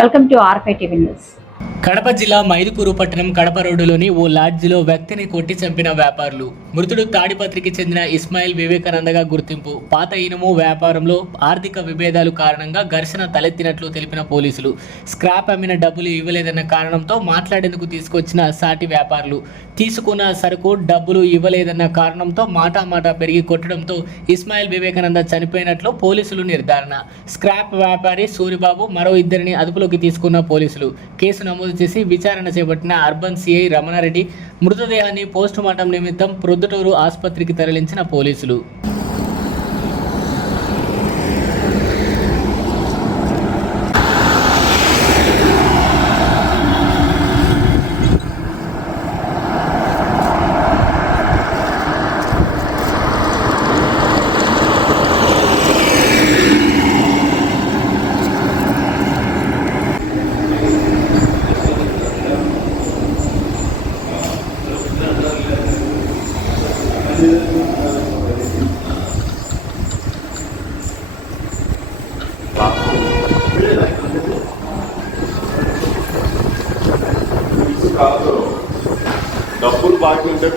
Welcome to R5 TV news. Kadapa జిల్లా మైదుకూరు పట్టణం కడప రోడ్డులోని ఓ లాడ్జిలో వ్యక్తిని కొట్టి చంపిన వ్యాపారులు. మృతుడు తాడిపత్రికి చెందిన ఇస్మాయిల్ వివేకానందగా గుర్తింపు. పాత ఇనుము వ్యాపారంలో ఆర్థిక విభేదాలు కారణంగా ఘర్షణ తలెత్తినట్లు తెలిపిన పోలీసులు. స్క్రాప్ అమ్మిన డబ్బులు ఇవ్వలేదన్న కారణంతో మాట్లాడేందుకు తీసుకొచ్చిన సాటి వ్యాపారులు తీసుకున్న సరుకు డబ్బులు ఇవ్వలేదన్న కారణంతో మాటామాటా పెరిగి కొట్టడంతో ఇస్మాయిల్ వివేకానంద చనిపోయినట్లు పోలీసులు నిర్ధారణ. స్క్రాప్ వ్యాపారి సూరిబాబు మరో ఇద్దరిని అదుపులోకి తీసుకున్న పోలీసులు కేసు నమోదు చేసి విచారణ చేపట్టిన అర్బన్ సిఐ రమణారెడ్డి మృతదేహాన్ని పోస్టుమార్టం నిమిత్తం ప్రొద్దుటూరు ఆసుపత్రికి తరలించిన పోలీసులు. డబ్బులు బాకీ ఉంటే